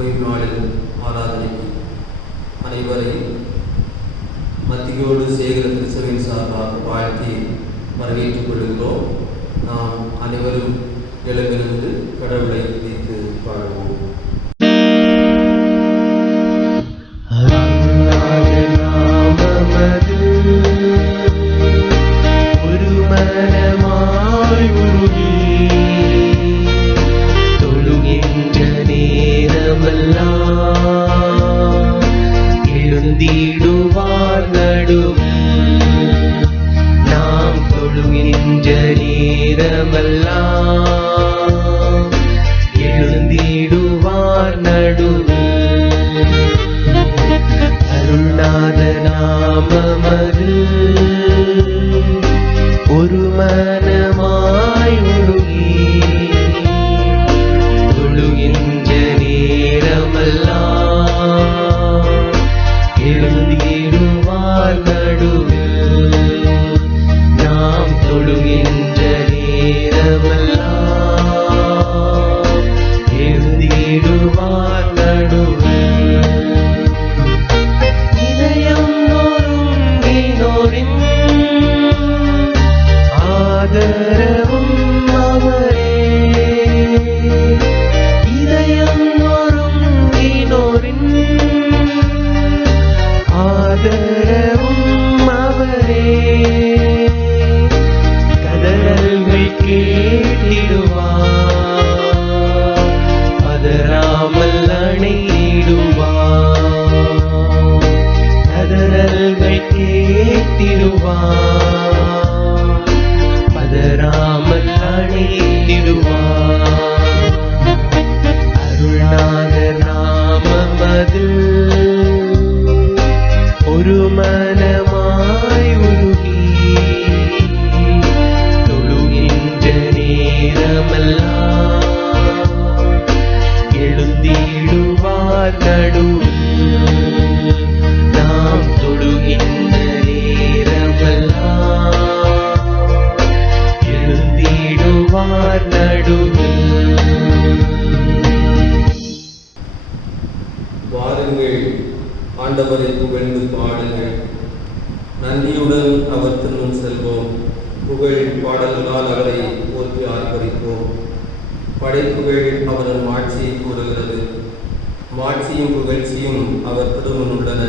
ஓய்வு நாளில் ஆராதனைக்கு அனைவரையும் மத்தியோடு சேகர திருச்சபையின் சார்பாக வாழ்த்தி வரவேற்றுக் கொள்கிறோம். நாம் அனைவரும் எழுந்திருந்து கடவுளை துதித்து பாடுவோம். ஆண்டவரை புகழ்ந்து பாடுங்கள், நன்றியுடன் அவர் திருமுன் செல்வோம். புகழ் பாடல்களால் அவரை போற்றி ஆர்ப்பரிப்போம். படைப்புகள் அவரது மாட்சியை கூறுகிறது. மாட்சியும் புகழ்ச்சியும் அவர் திருமுன் உள்ளன.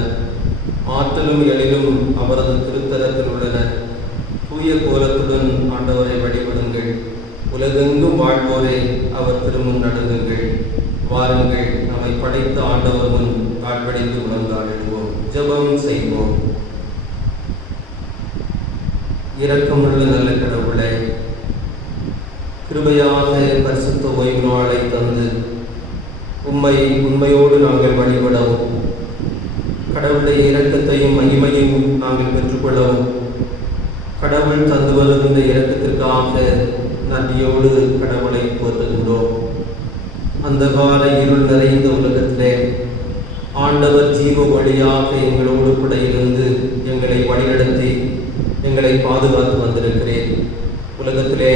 ஆற்றலும் எழிலும் அவரது திருத்தலத்தில் உள்ளன. தூய கோலத்துடன் ஆண்டவரை வழிபடுங்கள். உலகெங்கும் வாழ்வோரே அவர் திருமுன் நடுங்குங்கள். வாருங்கள், நம்மை படைத்த ஆண்டவர் முன் காட்படைத்து உணர்ந்தாடுவோம். ஜெபம் செய்வோம். இரக்கமுள்ள நல்ல கடவுளை, கிருபையாக பரிசுத்த ஓய்வு நாளை தந்து உண்மையோடு நாங்கள் வழிபடவும், கடவுளுடைய இரக்கத்தையும் மகிமையும் நாங்கள் பெற்றுக்கொள்ளவும், கடவுள் தந்து வருகின்ற இரக்கத்திற்காக நன்றியோடு கடவுளை போற்றுகின்றோம். அந்தகார இருள் நிறைந்த உலகத்திலே ஆண்டவர் ஜீவ வழியாக எங்களோடு கூட இருந்து எங்களை வழிநடத்தி எங்களை பாதுகாத்து வந்திருக்கிறேன். உலகத்திலே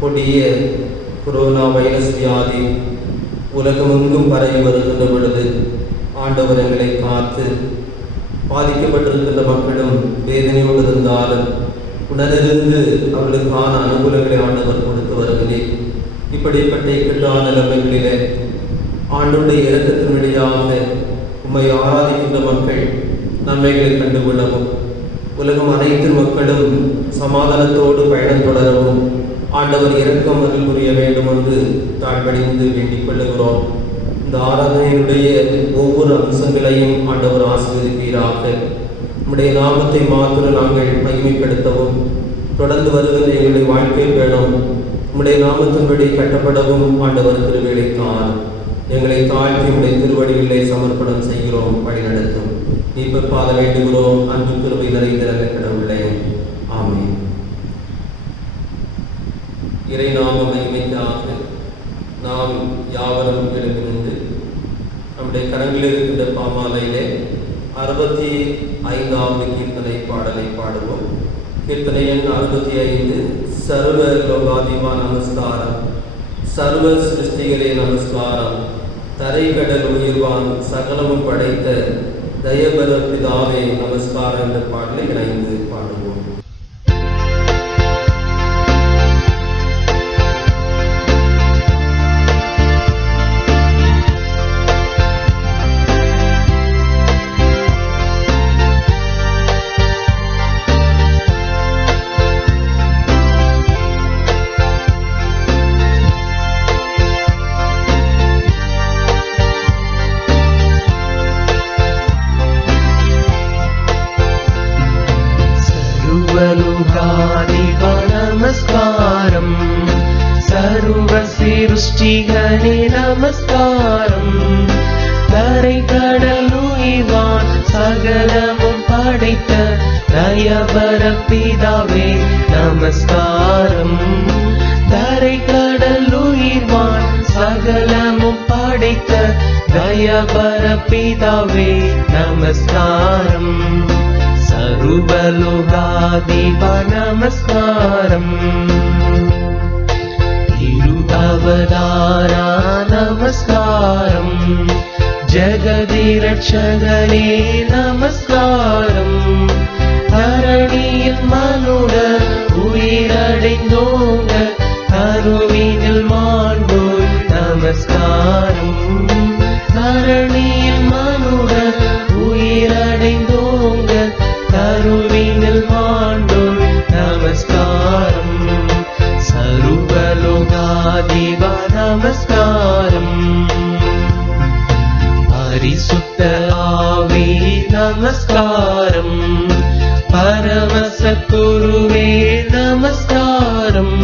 கொடிய கொரோனா வைரஸ் வியாதி உலகமெங்கும் பரவி வருகின்ற பொழுது ஆண்டவர் எங்களை காத்து, பாதிக்கப்பட்டிருக்கின்ற மக்களும் வேதனையோடு இருந்தாலும் உணர்ந்து அவர்களுக்கான அனுகூலங்களை ஆண்டவர் கொடுத்து வருகிறேன். இப்படிப்பட்ட இக்கட்டான நிலைமைகளிலே ஆண்டவருடைய இரக்கத்தின் வழியாக உம்மை ஆராதிக்கின்ற மக்கள் நன்மைகளை கண்டுகொள்ளவும், உலகம் அனைத்து மக்களும் சமாதானத்தோடு பயணம் தொடரவும் ஆண்டவர் இரக்கம் அருள் புரிய வேண்டும் என்று தாழ்வடைந்து வேண்டிக் கொள்ளுகிறோம். இந்த ஆராதனையினுடைய ஒவ்வொரு அம்சங்களையும் ஆண்டவர் ஆசீர்வதிப்பீராக. நம்முடைய நாமத்தை மாத்திரம் நாங்கள் மகிமைப்படுத்தவும், தொடர்ந்து வருகின்ற எங்களுடைய வாழ்க்கை வேணும் நம்முடைய நாமத்தின்படி கட்டப்படவும் ஆண்டவர் திருவேளைத்தான் எங்களை தாழ்த்தி உடைய திருவடிகளை சமர்ப்பணம் செய்கிறோம். வழிநடத்தும் இப்ப பாத வேண்டுகிறோம். அன்பு கிருபை நிறைந்த கடவுளே, ஆமென். இறை நாம மகிமைக்காக நாம் யாவரும் எழுந்து நம்முடைய கரங்களில் இருக்கின்ற பாமாலையிலே 65வது கீர்த்தனை பாடலை பாடுவோம். கீர்த்தனை எண் 65. சர்வ லோகாதிபா நமஸ்காரம், சர்வ சிருஷ்டிகளே நமஸ்காரம், தரை கடல் உயிர்வான் சகலமும் படைத்த தயபர பிதாவே நமஸ்காரம் என்ற பாடலை இணைந்து பாடுவோம். நமஸ்காரம் சர்வ சிருஷ்டிகனே நமஸ்காரம் தரை கடல் உயிர்வான் சகலமும் படைத்த தயபர பிதாவே நமஸ்காரம் தரை கடல் உயிர்வான் சகலமும் படைத்த தயபர பிதாவே நமஸ்காரம் சர்வலோகாதிபா நமஸ்காரம் திருஅவதாரா நமஸ்காரம் ஜெகதிரட்சகனே நமஸ்காரம் தரணியில் மனுட உயிரடைந்தோங்க கருவினில் மாண்டோய் நமஸ்காரம் தரணியில் மனுட உயிரடைந்தோங்க கருவினில் மாண்டோய் நமஸ்காரம் சர்வலோகாதிபா நமஸ்காரம் பரிசுத்த ஆவி நமஸ்காரம் பரமசத்குருவே நமஸ்காரம்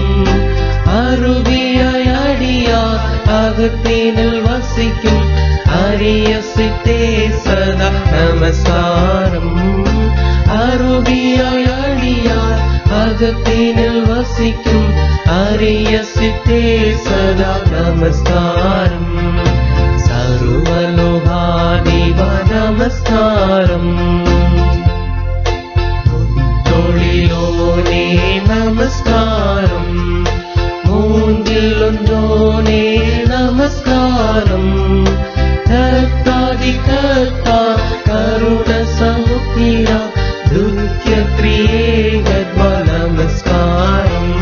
அருவியாய் அடியார் அகத்தினில் வசிக்கும் அரிய சித்தே சதா நமஸ்காரம் அருவியாய் அடியார் அகத்தினில் வசிக்கும் அரிய சித்தே சதா நமஸ்காரம் சர்வலோகாதிபா நமஸ்காரம் தொழிலோனே நமஸ்காரம் மூன்றில் ஒன்றோனே நமஸ்காரம் கர்த்தாதி கர்த்தா கருண சமுத்திரா துர்க்ய த்ரியேகத்வா நமஸ்காரம்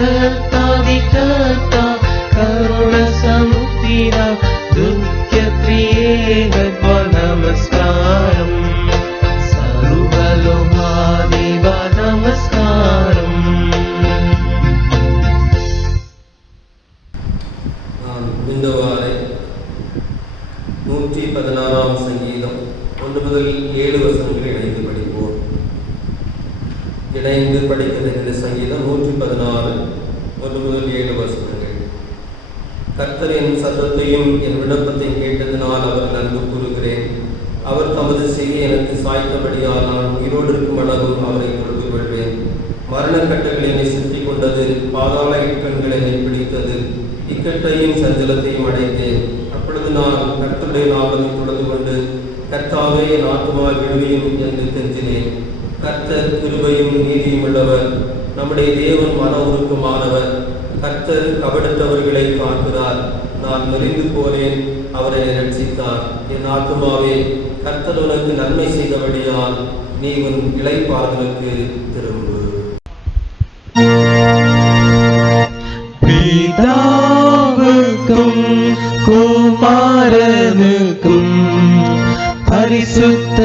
கர்த்தாதி கர்த்தா கருண சமுத்திரா துர்க்ய த்ரியேகத்வா நமஸ்காரம் சர்வலோகாதிபா நமஸ்காரம். இந்த வாரை 116 சங்கீதம் 1 முதல் 7 வசனங்களை இணைந்து படிப்போம். இணைந்து படிக்கிற இந்த சங்கீதம் 116 1 முதல் 7 வசனங்கள். கர்த்தர் என் சத்தத்தையும் என் விண்ணப்பத்தையும் கேட்டதினால் அவர் நன்கு கூறுகிறேன். அவர் தமது செய்ய எனக்கு சாய்த்தபடியால் நான் உயிரோடு இருக்கும் அளவும் அவரை கொடுத்து கொள்வேன். மரணக்கட்டுகள் என்னை சுற்றி கொண்டது, பாதாள இட்கண்கள் என்னை பிடித்தது. இக்கட்டையும் சஞ்சலத்தையும் அடைந்தேன். அப்பொழுது நான் கர்த்தருடைய நாமத்தை தொடர்ந்து கொண்டு கர்த்தாவே என் ஆத்துமா விடுவியும் என்று கெஞ்சினேன். கர்த்தர் கிருபையும் நீதியும் உள்ளவர், நம்முடைய தேவன் மன உருக்கமானவர். கர்த்தர் கபடத்தவர்களை காக்கிறார். நான் மெலிந்து போனேன், அவரை ரட்சித்தார். என் ஆத்துமாவே கர்த்தர் உனக்கு நன்மை செய்தபடியால் நீ உன் இளைப்பாறுதலுக்கு திரும்பு. பிதாவுக்கும் குமாரனுக்கும் பரிசுத்த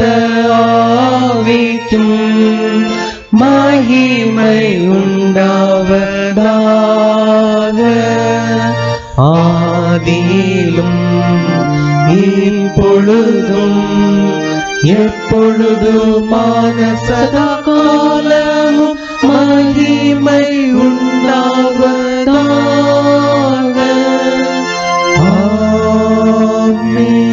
ஆவிக்கும் மகிமை உண்டாவதாக ஆதியிலும் இப்பொழுதும் எப்பொழுதுமான சதா காலமும் மகிமை உண்டாவதாக ஆமென்.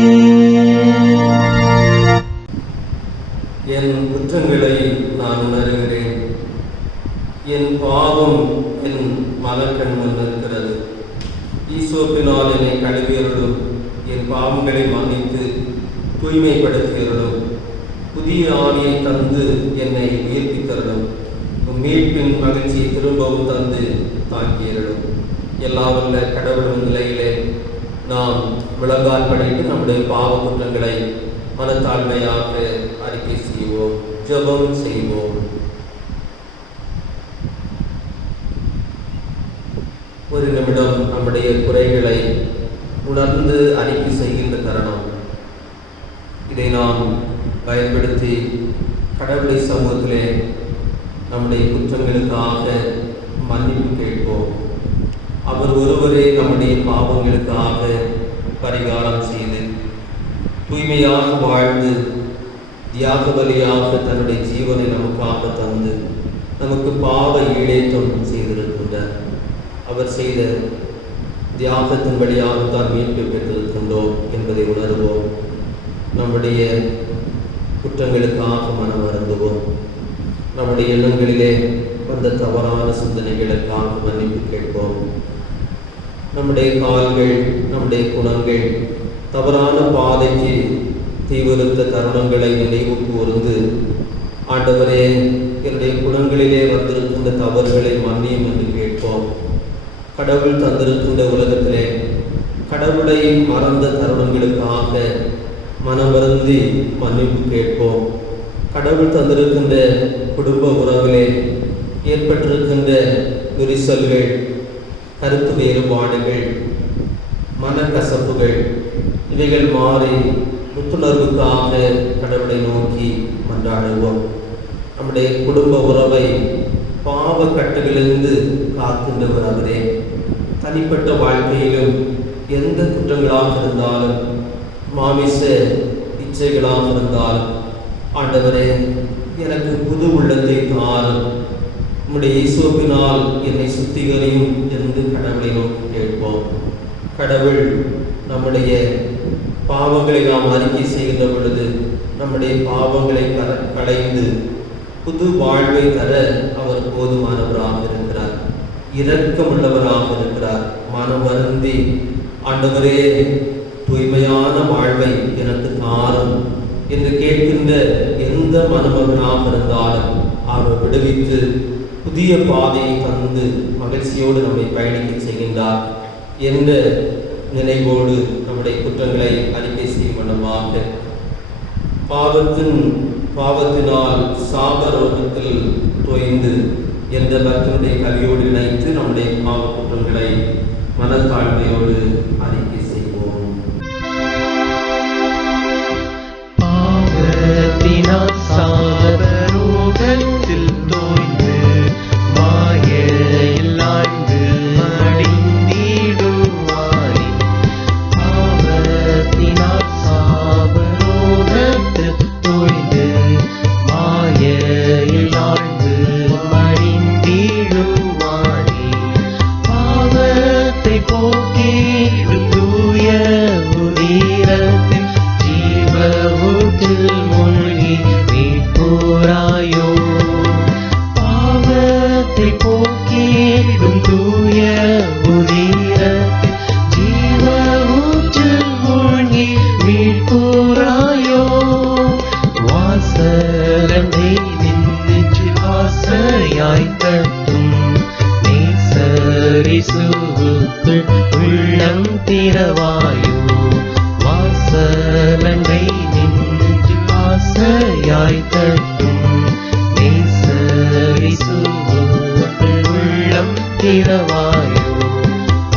என் குற்றங்களை நான் உணர்கிறேன். என் பாவம் என் மனக்கண் முன் இருக்கிறது. ஈசோப்பினால் என்னை கழுவியருளும், என் பாவங்களை மன்னித்து தூய்மைப்படுத்தியருளும். புதிய ஆவியை தந்து என்னை உயிர்ப்பித்தருளும். மீட்பின் மகிழ்ச்சியை திரும்பவும் தந்து தாக்கியருளும். எல்லாம் வல்ல கடவுளும் நிலையிலே நாம் முழங்கால் படிட்டு நம்முடைய பாவ குற்றங்களை மனத்தாழ்மையாக அறிக்கை செய்வோம். ஜெபம் செய்வோம். ஒரு நிமிடம் நம்முடைய குறைகளை உணர்ந்து அறிக்கை செய்கின்ற தருணம். இதை நாம் பயன்படுத்தி கடவுளை சமூகத்திலே நம்முடைய குற்றங்களுக்காக மன்னிப்பு கேட்போம். அவர் ஒருவரே நம்முடைய பாவங்களுக்காக பரிகாரம் செய்து தூய்மையாக வாழ்ந்து தியாக பலியாக தன்னுடைய ஜீவனை நமக்காக தந்து நமக்கு பாவ ஈடேற்றம் செய்திருக்கின்றார். அவர் செய்த தியாகத்தின் வழியாகத்தான் மீட்பு பெற்றிருக்கின்றோம் என்பதை உணர்வோம். நம்முடைய குற்றங்களுக்காக மனம் வருந்துவோம். நம்முடைய எண்ணங்களிலே வந்த தவறான சிந்தனைகளுக்காக மன்னிப்பு கேட்போம். நம்முடைய கால்கள், நம்முடைய குணங்கள் தவறான பாதைக்கு தீவிரத்த தருணங்களை நினைவு கூர்ந்து, ஆண்டவரே என்னுடைய குணங்களிலே வந்திருக்கின்ற தவறுகளை மன்னியும் என்று கேட்போம். கடவுள் தந்திருக்கின்ற உலகத்திலே கடவுளை மறந்த தருணங்களுக்காக மனம் வருந்தி மன்னிப்பு கேட்போம். கடவுள் தந்திருக்கின்ற குடும்ப உறவிலே ஏற்பட்டிருக்கின்ற விரிசல்கள், கருத்து வேறுபாடுகள், மனக்கசப்புகள் இவைகள் மாறி புத்துணர்வுக்காக கடவுளை நோக்கி மன்றாடுவோம். நம்முடைய குடும்ப உறவை பாவ கட்டுகளிலிருந்து காக்கின்றவர் அவரே. தனிப்பட்ட வாழ்க்கையிலும் எந்த குற்றங்களாக இருந்தாலும், மாமிச இச்சைகளாக இருந்தாலும், ஆண்டவரே எனக்கு புது உள்ளத்தை தாரும், உம்முடைய இயேசுவினால் என்னை சுத்திகரியும் என்று கடவுளை நோக்கி கேட்போம். கடவுள் நம்முடைய பாவங்களை நாம் அறிக்கை செய்கின்ற பொழுது நம்முடைய பாவங்களை களைந்து புது வாழ்வை தர அவர் போதுமானவராக இருக்கிறார், இரக்கமுள்ளவராக இருக்கிறார். மனம் வருந்தி ஆண்டவரே தூய்மையான வாழ்வை எனக்கு தாரும் என்று கேட்கின்ற எந்த மணமகனாக இருந்தாலும் அவர் விடுவித்து புதிய பாதையை தந்து மகிழ்ச்சியோடு நம்மை பயணிக்க செய்கின்றார் என்ற நினைவோடு நம்முடைய குற்றங்களை அறிக்கை செய்யும் வண்ணமாக பாவத்தினால் சாபரோகத்தில் தோய்ந்து என்ற பக்தனுடைய கவியோடு இணைத்து நம்முடைய பாவ குற்றங்களை மனத்தாழ்மையோடு அறிக்கை செய்வோம். பாவத்தினால் சாபரோகத்தில் தோய்ந்து மாயையில் ஆழ்ந்து மடிந்திடுவாய். பாவத்தினால் சாபரோகத்தில் தோய்ந்து மாயையில் ஆழ்ந்து மடிந்திடுவாய். பாவத்தை போக்கிடும் தூய உதிரத்தில் ஜீவ ஊற்றில் மூழ்கி மீட்போராயோ. பாவத்தை போக்கிடும் தூய உதிரத்தில் ஜீவ ஊற்றில் மூழ்கி மீட்போராயோ. வாசலண்டை நின்று ஆசையாய் தட்டும் நேசரிசுவுக்குள் உள்ளம் திறவாயோ. வாசலண்டை நின்று ஆசையாய் தட்டும் நேசரிசுவுக்குள் உள்ளம் திறவாயோ.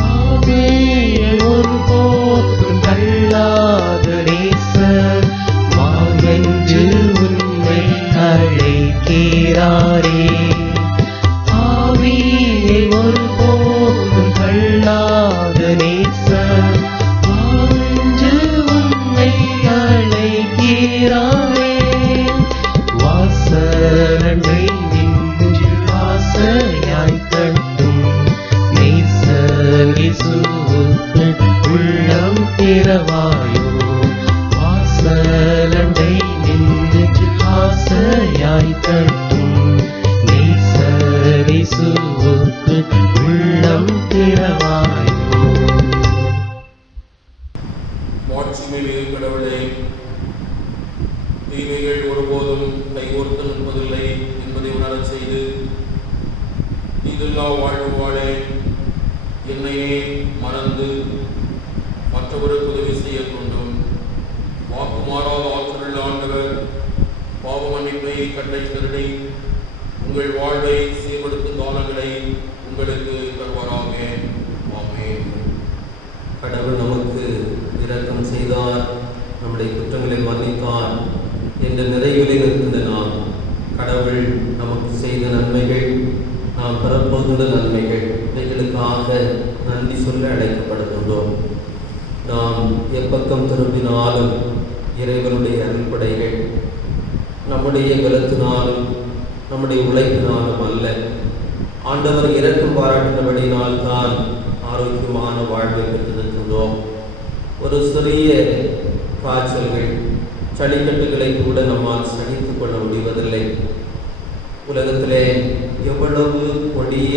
ஆவியை ஒருபோதும் தள்ளாத நேசர் வாவென்று உன்னை அழைக்கிறாரே. ஆவியை ஒருபோதும் தள்ளாத நேசர் வாவென்று உன்னை அழைக்கிறாரே. வாசலண்டை நின்று ஆசையாய் தட்டும் நேசர் இயேசுவுக்குள் உள்ளம் திறவாயோ. வாசலண்டை நின்று ஆசையாய் தட்டும் நேசர் இயேசுவுக்குள் உள்ளம் திறவாயோ. மாட்சிமிகு கடவுளே, தீமைகள் ஒருபோதும் கைகோர்த்து நிற்பதில்லை என்பதை உணரச் செய்து நீதில்லா வாழ்வு வாழ என்னையே மறந்து மற்றவருக்கு உதவி செய்ய கொண்டும் வாக்கு மாறாத ஆற்றலுள்ள ஆண்டவர் பாவ மன்னிப்பை கட்டை கருணை உங்கள் வாழ்வை சீர்படுத்தும் தானங்களை உங்களுக்கு தருவாராக. ஆமென். கடவுள் நமக்கு இரக்கம் செய்தார், நம்முடைய குற்றங்களை மன்னித்தார் என்ற நிறைவிலே இருக்கின்ற நாம் கடவுள் நமக்கு செய்த நன்மைகள், நாம் பெறப்போகின்ற நன்மைகள், இவைகளுக்காக நன்றி சொல்ல அழைக்கப்படுகின்றோம். நாம் எப்பக்கம் திரும்பினாலும் இறைவனுடைய அருள்படைகள் நம்முடைய பலத்தினாலும் நம்முடைய உழைப்பினாலும் அல்ல, ஆண்டவர் இரக்கம் பாராட்டினபடினால் தான் ஆரோக்கியமான வாழ்வை பெற்றிருக்கின்றோம். ஒரு சிறிய காய்ச்சல்கள், சளிக்கட்டுகளை கூட நம்மால் சகித்துக் கொள்ள முடிவதில்லை. உலகத்திலே எவ்வளவு கொடிய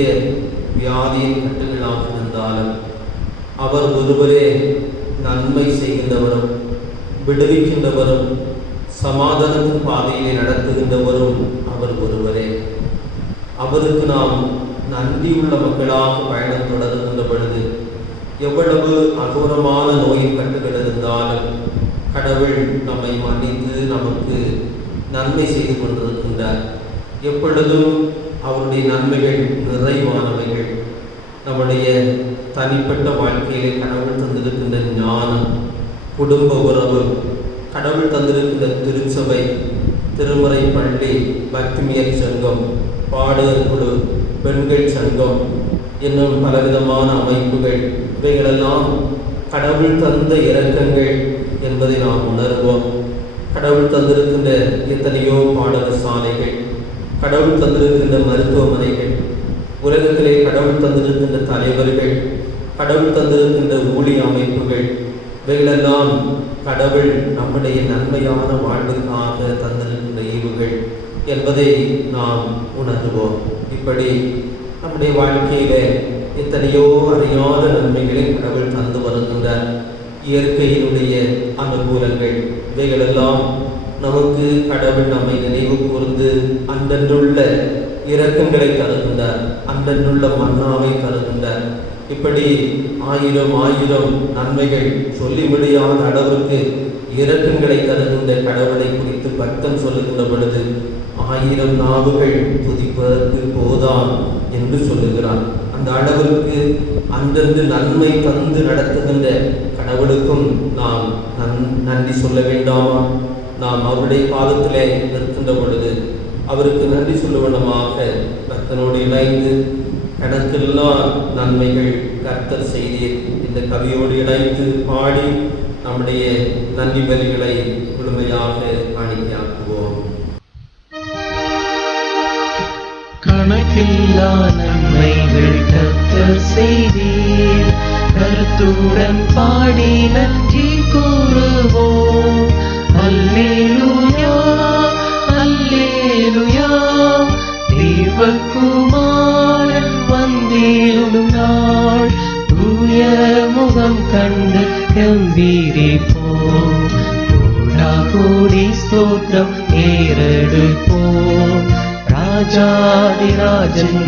வியாதியின் கட்டுகளாக இருந்தாலும் அவர் ஒருவரே நன்மை செய்கின்றவரும் விடுவிக்கின்றவரும் சமாதானத்தின் பாதையிலே நடத்துகின்றவரும் அவர் ஒருவரே. அவருக்கு நாம் நன்றியுள்ள மக்களாக பயணம் தொடர்கின்ற பொழுது எவ்வளவு அகோரமான நோயின் கட்டுகள் இருந்தாலும் கடவுள் நம்மை மன்னித்து நமக்கு நன்மை செய்து கொண்டிருக்கின்றார். எப்பொழுதும் அவருடைய நன்மைகள் நிறைவானவைகள். நம்முடைய தனிப்பட்ட வாழ்க்கையிலே கடவுள் தந்திருக்கின்ற ஞானம், குடும்ப உறவு, கடவுள் தந்திருக்கின்ற திருச்சபை, திருமுறை பள்ளி, பக்திமியல் சங்கம், பாடகர் குழு, பெண்கள் சங்கம் என்னும் பலவிதமான அமைப்புகள், இவைகளெல்லாம் கடவுள் தந்த இரக்கங்கள் என்பதை நாம் உணர்வோம். கடவுள் தந்திருக்கின்ற எத்தனையோ பாடகர் சாலைகள், கடவுள் தந்திருக்கின்ற மருத்துவமனைகள், உலகத்திலே கடவுள் தந்திருக்கின்ற தலைவர்கள், கடவுள் தந்திருக்கின்ற ஊழிய அமைப்புகள், இவைகளெல்லாம் கடவுள் நம்முடைய நன்மையான வாழ்வுக்காக தந்திருக்கின்ற ஈவுகள் என்பதை நாம் உணர்வோம். இப்படி நம்முடைய வாழ்க்கையில எத்தனையோ அறியாத நன்மைகளை கடவுள் தந்து வருகின்றார். இயற்கையினுடைய அனுகூலங்கள், இவைகளெல்லாம் நமக்கு கடவுள் நம்மை நினைவு கூர்ந்து அன்றன்றுள்ள இரக்கங்களை தருகின்றார், அன்றன்றுள்ள மன்னாவை தருகின்றார். இப்படி ஆயிரம் ஆயிரம் நன்மைகள் சொல்லி முடியாத அளவுக்கு இரக்கங்களை தருகின்ற கடவுளை குறித்து பக்தன் சொல்லுகின்ற பொழுது 1000 நாவுகள் துதிப்பதற்கு போதாம் என்று சொல்லுகிறான். அந்த அளவிற்கு அன்றன்று நன்மை தந்து நடத்துகின்ற கடவுளுக்கும் நாம் நன்றி சொல்ல வேண்டாமா? நாம் அவருடைய பாதத்திலே நிற்கின்ற பொழுது அவருக்கு நன்றி சொல்லுவனமாக பக்தனோடு இணைந்து கணக்கில்லா நன்மைகள் கர்த்தர் செய்தீர் இந்த கவியோடு இணைத்து பாடி நம்முடைய நன்றி பலிகளை முழுமையாக காணிக்கையாக்குவோம். கணக்கில்லா நன்மைகள் கர்த்தர் செய்தீர், கருத்துடன் பாடி நன்றி கூறுவோம். அல்லேலூயா அல்லேலூயா, தேவகுமாரன் வந்திடும் நாள், தூய முகம் கண்டு கம்பீரிப்போம். கோடாகோடி ஸ்தோத்திரம் ஏறெடுப்போம். ராஜாதிராஜன்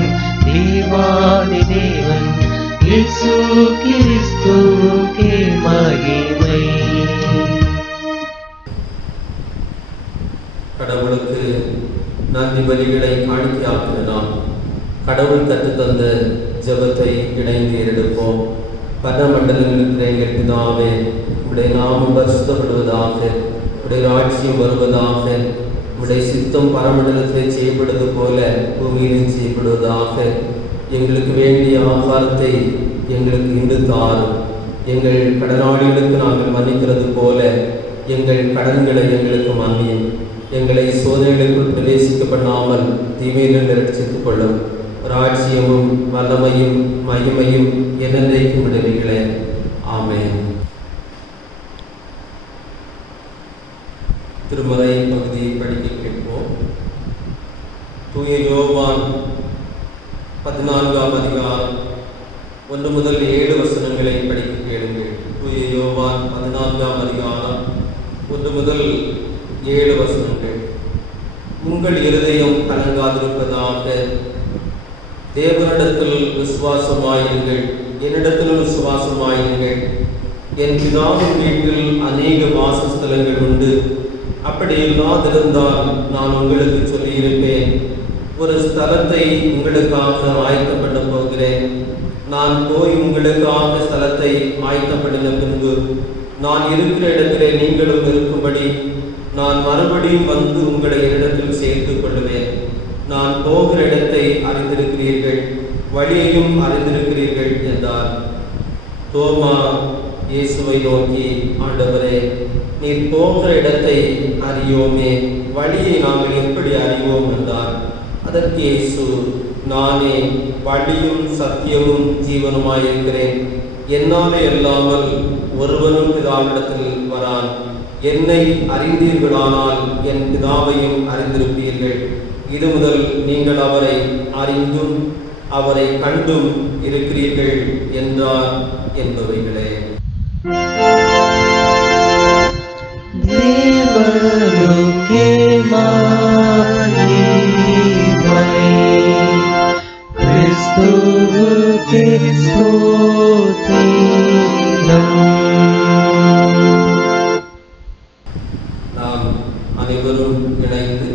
தேவாதி தேவன் இயேசு கிறிஸ்துவுக்கே மகிமை. கடவுளுக்கு நன்றி பலிகளை காணிக்கையாக்குகிறோம். கடவுள் கற்றுத்தந்த ஜெபத்தை இணைந்து எடுப்போம். பரமண்டலத்தில் இருக்கிற எங்கள் பிதாவே, உடைய நாமம் பரிசுத்தப்படுவதாக, உடைய ராட்சியம் வருவதாக, உடைய சித்தம் பரமண்டலத்திலே செய்யப்படுவது போல பூமியிலும் செய்யப்படுவதாக. எங்களுக்கு வேண்டிய ஆகாரத்தை எங்களுக்கு இன்று தாரும். எங்கள் கடனாளிகளுக்கு நாங்கள் மன்னிக்கிறது போல எங்கள் கடன்களை எங்களுக்கு மன்னியும். எங்களை சோதனைகளுக்குள் பிரவேசிக்க பண்ணாமல் தீமையிலிருந்து ரட்சித்துக் கொள்ளும். ராஜ்யமும் வல்லமையும் மகிமையும் என்னென்றைக்கும் விடுவீர்களே. ஆமென். திருமறை பகுதியை படிக்க கேட்போம். தூய யோவான் 14ஆம் அதிகாரம் 1 முதல் 7 வசனங்களை படிக்க கேளுங்கள். தூய யோவான் 14ஆம் அதிகாரம் 1 முதல் 7 வசனங்கள். உங்கள் இருதயம் கலங்காதிருப்பதாக, தேவனிடத்தில் விசுவாசமாயிருங்கள், என்னிடத்திலும் விசுவாசமாயிருங்கள். என் பிதாவின் வீட்டில் அநேக வாசஸ்தலங்கள் உண்டு. அப்படி இல்லாதிருந்தால் நான் உங்களுக்கு சொல்லியிருப்பேன். ஒரு ஸ்தலத்தை உங்களுக்காக ஆயத்தப்பட போகிறேன். நான் போய் உங்களுக்காக ஸ்தலத்தை ஆயத்தப்படின பின்பு நான் இருக்கிற இடத்திலே நீங்களும் இருக்கும்படி நான் மறுபடியும் வந்து உங்களை இடத்தில் சேர்த்துக் கொள்வேன். நான் போகிற இடத்தை அறிந்திருக்கிறீர்கள், வழியையும் அறிந்திருக்கிறீர்கள் என்றார். தோமா இயேசுவை நோக்கி, ஆண்டவரே, நீர் போகிற இடத்தை அறியோமே, வழியை நாங்கள் எப்படி அறிவோம் என்றார். அதற்கு இயேசு, நானே வழியும் சத்தியமும் ஜீவனுமாயிருக்கிறேன். என்னாலே அல்லாமல் ஒருவனும் பிதாவிடத்தில் வரான். என்னை அறிந்தீர்களானால் என் பிதாவையும் அறிந்திருப்பீர்கள். இது முதல் நீங்கள் அவரை அறிந்தும் அவரை கண்டும் இருக்கிறீர்கள் என்றார் என்பவைகளே. தேவனுக்கே மகிமை, கிறிஸ்துவுக்கே ஸ்தோத்திரம். நாம் அனைவரும் இணைந்து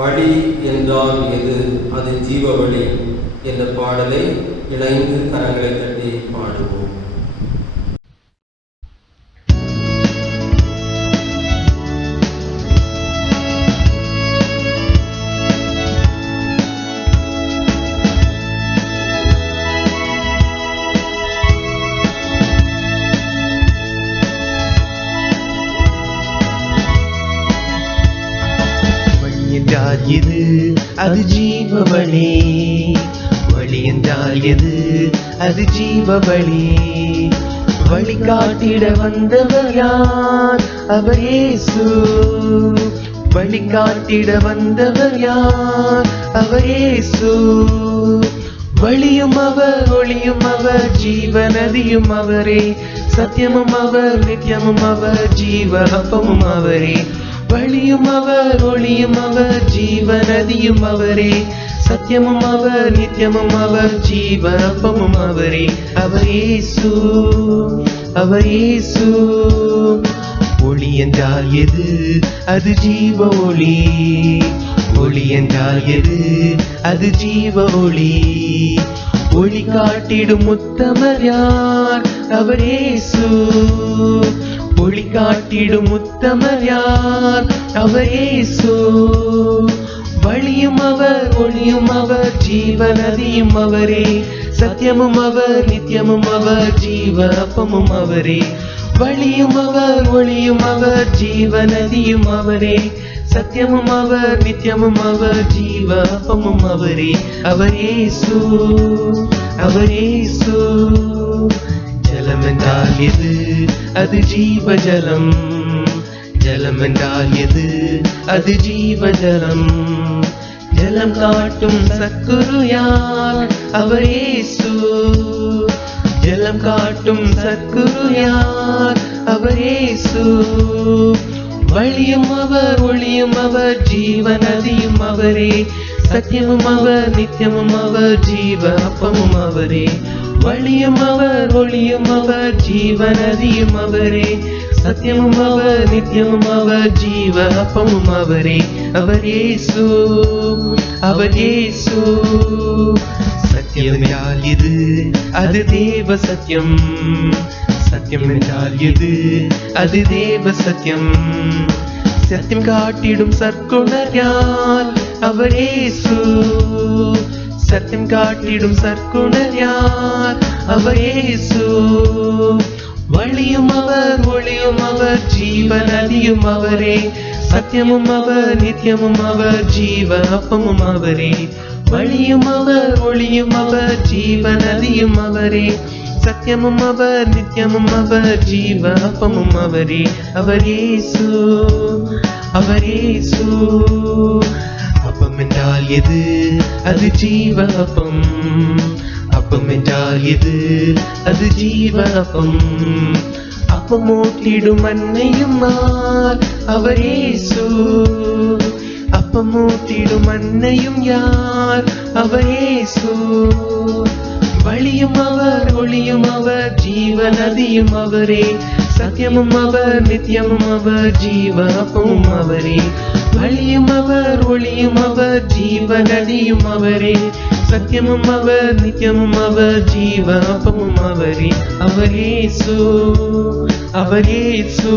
வழி என்றால் எது, அது ஜீவ வழி என்ற பாடலை இணைந்து கரங்களை தட்டி பாடுவோம். எது அது ஜீவ வழி, வழி என்றால் எது அது ஜீவ வழி. வழி காட்டிட வந்தவர் யார்? அவர் இயேசு. வழி காட்டிட வந்தவர் யார்? அவர் இயேசு. வழியும் அவர், ஒளியும் அவர், ஜீவ நதியும் அவரே, சத்தியமும் அவர், நித்தியமும் அவர், ஜீவ அப்பமும் அவரே. வழியும் அவர், ஒளியும் அவர், ஜீவ நதியும் அவரே, சத்தியமும் அவர், நித்தியமும் அவர், ஜீவ அப்பமும் அவரே. அவர் இயேசு, அவர் இயேசு. ஒளி என்றால் எது? அது ஜீவ ஒளி. ஒளி என்றால் எது? அது ஜீவ ஒளி. ஒளி காட்டிடும் உத்தமர் யார்? அவர் இயேசு. ஒளி காட்டிடும் உத்தமர் யார்? அவர் இயேசு. வழியும் அவர், ஒளியும் அவர், ஜீவ நதியும் அவரே, சத்தியமும் அவர், நித்தியமும் அவர், ஜீவ அப்பமும் அவரே. வழியும் அவர், ஒளியும் அவர், ஜீவ நதியும் அவரே, சத்தியமும் அவர், நித்தியமும் அவர், ஜீவ அப்பமும் அவரே. அவர் இயேசு, அவர் இயேசு. ஜலம் என்றால் எது? அது ஜீவ ஜலம். ஜலம் என்றால் எது? அது ஜீவ ஜலம். ஜலம் காட்டும் சத்குரு யார்? அவர் இயேசு. ஜலம் காட்டும் சத்குரு யார்? அவர் இயேசு. வழியும் அவர், ஒளியும் அவர், ஜீவ நதியும் அவரே, சத்தியமும் அவர், நித்தியமும் அவர், ஜீவ அப்பமும் அவரே. வழியும் அவர், ஒளியும் அவர், ஜீவ நதியும் அவரே, சத்தியமும் அவர், நித்தியமும் அவர், ஜீவ அப்பமும் அவரே. அவர் இயேசு, அவர் இயேசு. சத்தியம் என்றால் எது? அது தேவ சத்தியம். சத்தியம் என்றால் எது? அது தேவ சத்தியம். சத்தியம் காட்டிடும் சற்குணர் யார்? அவர் இயேசு. சத்தியம் காட்டிடும் சற்குணர் யார்? அவர் இயேசு. வழியும் அவர், ஒளியும் அவர், ஜீவ நதியும் அவரே, சத்தியமும் அவர், நித்தியமும் அவர், ஜீவ அப்பமும் அவரே. வழியும் அவர், ஒளியும் அவர், ஜீவ நதியும் அவரே, சத்தியமும் அவர், நித்தியமும் அவர், ஜீவ அப்பமும் அவரே. அவர் இயேசு, அவர் இயேசு. அப்பம் என்றால் எது? அது ஜீவ அப்பம். அப்பம் என்றால் எது? அது ஜீவ அப்பம். அப்பம் ஊட்டிடும் அன்னையும் யார்? அவர் இயேசு. அப்பம் ஊட்டிடும் அன்னையும் யார்? அவர் இயேசு. வழியும் அவர், ஒளியும் அவர், ஜீவநதியும் அவரே, சத்தியமும் அவர் நித்தியமும் அவர் ஜீவ அப்பமும் அவரே. வழியும் அவர் ஒளியும் அவர் ஜீவநதியும் அவரே, சத்தியமும் அவர் நித்தியமும் அவர் ஜீவ அப்பமும் அவரே. அவர் இயேசு, அவர் இயேசு.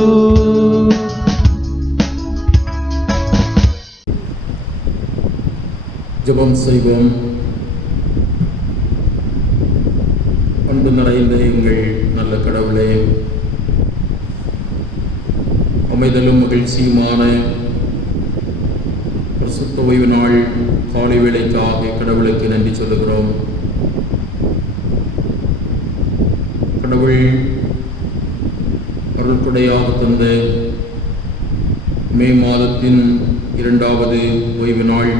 ஜெபம் செய்வோம். அன்பு நிறைந்த எங்கள் நல்ல கடவுளே, அமைதலும் மகிழ்ச்சியுமான பரிசுத்த ஓய்வு நாள் காலை வேளைக்காக கடவுளுக்கு நன்றி சொல்லுகிறோம். கடவுள் அருள்கொடையாக தந்த மே மாதத்தின் 2வது ஓய்வு நாள்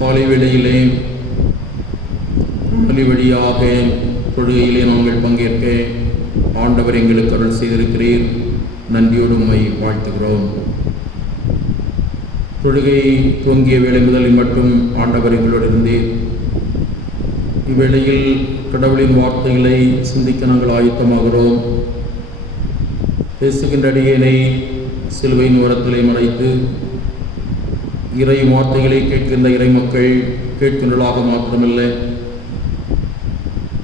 காலை வேளையிலே மொழி வழியாக தொழுகையிலே நாங்கள் பங்கேற்க ஆண்டவர் எங்களுக்கு அருள் செய்திருக்கிறீர். நன்றியோடு உம்மை வாழ்த்துகிறோம். தொழுகை துவங்கிய வேளை முதலில் மட்டும் ஆண்டவர் எங்களோடு இருந்தீர். இவ்வேளையில் கடவுளின் வார்த்தைகளை சிந்திக்க நாங்கள் ஆயத்தமாகிறோம். பேசுகின்ற அடியேனை சிலுவையின் ஓரத்திலே மறைத்து இறை வார்த்தைகளை கேட்கின்ற இறை மக்கள் கேட்கின்றவர்களாக மாத்திரமல்ல,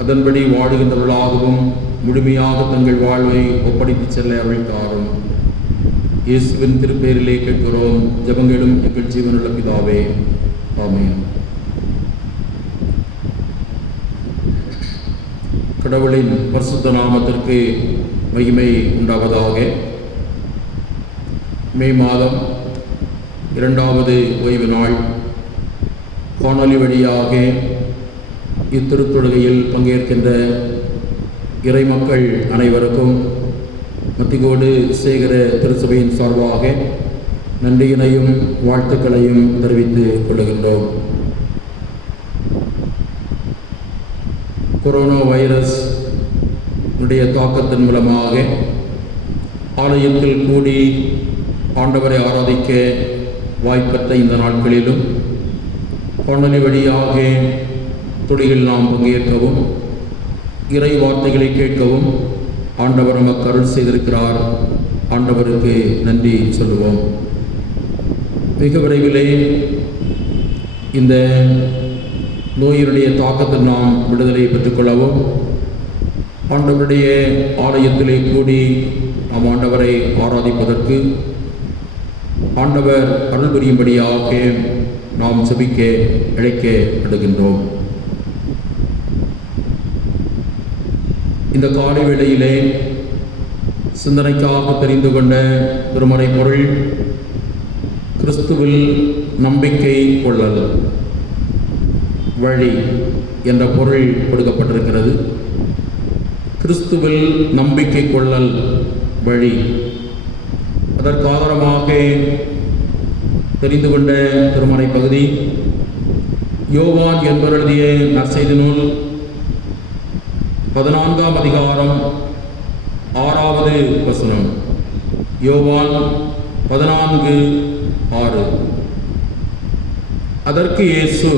அதன்படி வாடுகின்றவர்களாகவும் முழுமையாக தங்கள் வாழ்வை ஒப்படைத்து செல்ல அருள் தாரும். இயேசுவின் திருப்பெயரிலே கேட்கிறோம் ஜெபங்களும் எங்கள் ஜீவனுள்ள பிதாவே, ஆமென். கடவுளின் பரிசுத்த நாமத்திற்கு மகிமை உண்டாவதாக. மே மாதம் 2வது ஓய்வு நாள் காணொலி வழியாக இத்திருத்தொழுகையில் பங்கேற்கின்ற இறைமக்கள் அனைவருக்கும் மத்திகோடு சேகர திருச்சபையின் சார்பாக நன்றியினையும் வாழ்த்துக்களையும் தெரிவித்துக் கொள்கின்றோம். கொரோனா வைரஸ் உடைய தாக்கத்தின் மூலமாக ஆலயத்தில் கூடி ஆண்டவரை ஆராதிக்க வாய்ப்பற்ற இந்த நாட்களிலும் காணொலி வழியாக தொழுகையில் நாம் பங்கேற்கவும் இறை வார்த்தைகளை கேட்கவும் ஆண்டவர் நமக்கு அருள் செய்திருக்கிறார். ஆண்டவருக்கு நன்றி சொல்லுவோம். மிக விரைவிலே இந்த நோயினுடைய தாக்கத்தில் நாம் விடுதலை பெற்றுக்கொள்ளவும் ஆண்டவருடைய ஆலயத்திலே கூடி நாம் ஆண்டவரை ஆராதிப்பதற்கு ஆண்டவர் அருள் புரியும்படியாக நாம் ஜெபிக்க அழைக்கப்படுகின்றோம். இந்த காலை வேளையிலே சிந்தனைக்காக தெரிந்து கொண்ட திருமறை பொருள் கிறிஸ்துவில் நம்பிக்கை கொள்ளல் வழி என்ற பொருள் கொடுக்கப்பட்டிருக்கிறது. கிறிஸ்துவில் நம்பிக்கை கொள்ளல் வழி. அதற்கு ஆதாரமாக தெரிந்து கொண்ட திருமறை பகுதி யோவான் என்பவர் எழுதிய நற்செய்தி நூல் 14ஆம் அதிகாரம் 6வது வசனம். யோவான் 14:6. அதற்கு இயேசு,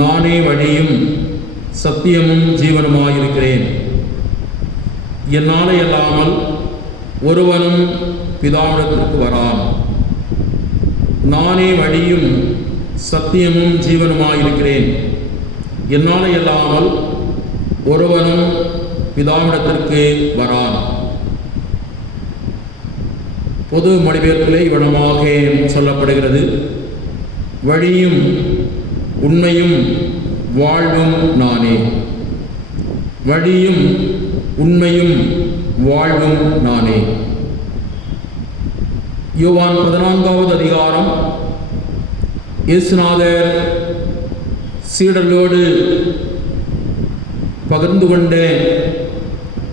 நானே வழியும் சத்தியமும் ஜீவனுமாயிருக்கிறேன். என்னாலே அல்லாமல் ஒருவனும் பிதாவிடத்திற்கு வரான். நானே வழியும் சத்தியமும் ஜீவனுமாயிருக்கிறேன். என்னாலே அல்லாமல் ஒருவனும் பிதாவிடத்திற்கு வரான். பொது மொழிபெயர்ப்பிலே இவ்வளமாக சொல்லப்படுகிறது. வழியும் உண்மையும் வாழ்வும் நானே. வழியும் உண்மையும் வாழ்வும் நானே. யோவான் 14வது அதிகாரம் இயேசுநாதர் சீடர்களோடு பகிர்ந்து கொண்ட